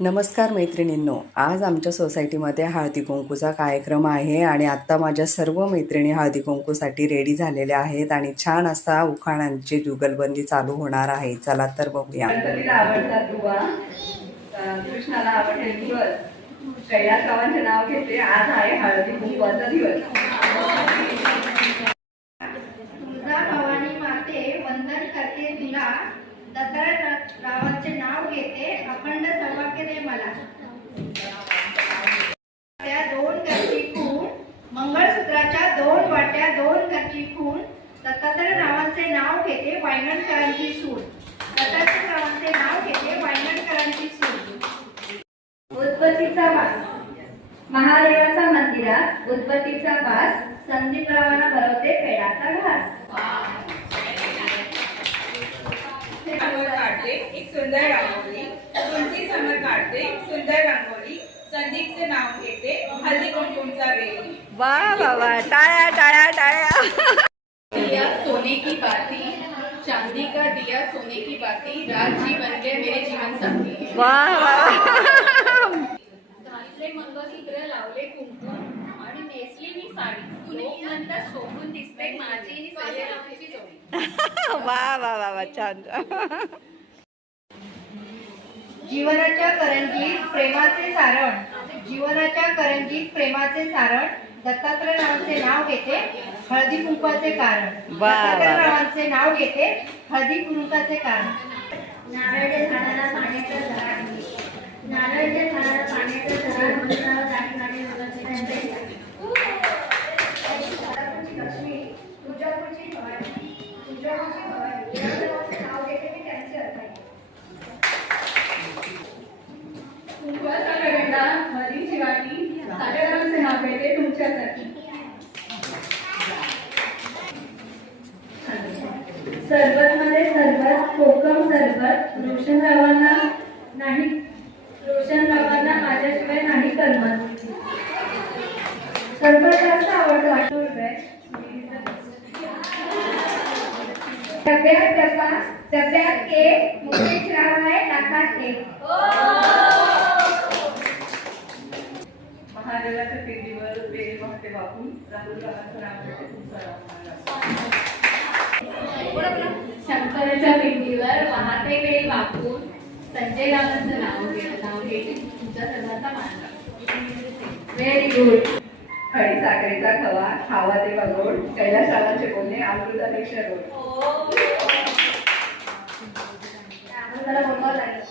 नमस्कार मैत्रिणींनो, आज आमच्या सोसायटीमध्ये हळदी कुंकूचा कार्यक्रम आहे आणि आत्ता माझ्या सर्व मैत्रिणी हळदी कुंकूसाठी रेडी झालेल्या आहेत आणि छान असा उखाणांची जुगलबंदी चालू होणार आहे. चला तर बघूया. गणपतीला आवडता दुवा, कृष्णाला आवडते दिवस, कैलासरावांचे नाव घेते. आज आहे हळदी कुंकवाचा दिवस. तुळजा भवानी माते वंदन करते तुला, दत्तरावांचे नाव घेते, अखंड सौभाग्य दे मला. त्या दोन घरची खूण, मंगळसूत्राच्या दोन वाट्या दोन घरची खूण, दत्तात्रयरावांचे नाव घेते, वायगणकरांची सून. दत्तात्रयरावांचे नाव घेते, वायगणकरांची सून. उदबत्तीचा वास, महादेवाच्या मंदिरात उदबत्तीचा वास, संदीपरावांना भरवते पेडाचा घास. काढते एक सुंदर रांगोळी, तुलसी समोर काढते सुंदर रांगोळी, संदीपचे नाव घेते, हळदी कुंकूचा वेळी. वा वा वा, टाळ्या टाळ्या टाळ्या. दिया सोने की बाती, चांदी का दिया सोने की बाती, राज जी बन गए मेरे जीवन साथी. वा वा. घातले मंगळसूत्र, लावले कुंकू आणि नेसली मी साडी, तू नंतर शोभून दिसते माझी आणि सजयरावांची जोडी. वा वा वा वा, छान. जीवनाच्या करंजीत प्रेमाचे सारण, जीवनाच्या करंजीत प्रेमाचे सारण, दत्तात्रयरावांचे नाव घेते, हळदी कुंकवाचे कारण. दत्तात्रयरावांचे नाव घेते, हळदी कुंकवाचे कारण. नारळाच्या झाडाला पाण्याचं झाड, नारळाच्या झाडाला पाण्याचं झाड, मंदिराला जाण्यासाठी लक्ष्मी, तुळजापूरची भवानी, तुळजापूरची भवानी, देवाचे नाव घेते मी त्यांचे अर्थ. कुंकवाचा गरंडा, मधीची वाटी, सागरांचे नाव घेते तुमच्यासाठी. सरबतमध्ये सरबत, कोकम सरबत, रोशनरावांना नाही, रोशनरावांना माझ्याशिवाय नाही करमत. सरबत जास्त आवडतो. 800 रुपये. डब्यात डब्बा, डब्यात केक, मुकेश राव आहे, लाखात केक. महादेवाच्या पिंडीवर बेल वाहते वाहून, राहुल रावांचं नाव घेते तुमचं. शंकराच्या पिंडीवर वाहते वेळी वाकून, संजय रावांचं नाव घेते, तुमच्या सर्वांचा मान राखून. Very good. खडी साखरेचा खवा, खावा ते गोड, कैलासरावांचे बोलणे अमृतापेक्षा गोड. मला बोलवा लागेल.